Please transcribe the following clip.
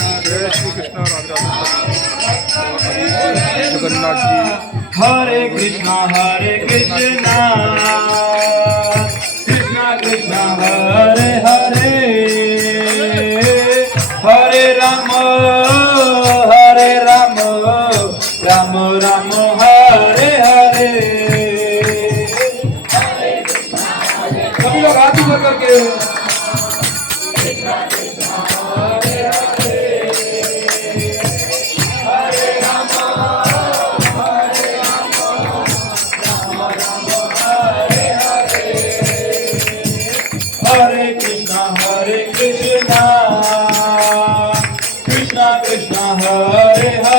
जय श्री कृष्ण राधे राधे जगन्नाथ जी। हरे कृष्णा कृष्णा कृष्णा हरे हरे, हरे राम राम राम हरे हरे। सभी लोग हाथ ऊपर करके हरे कृष्णा कृष्णा कृष्णा हरे हरे,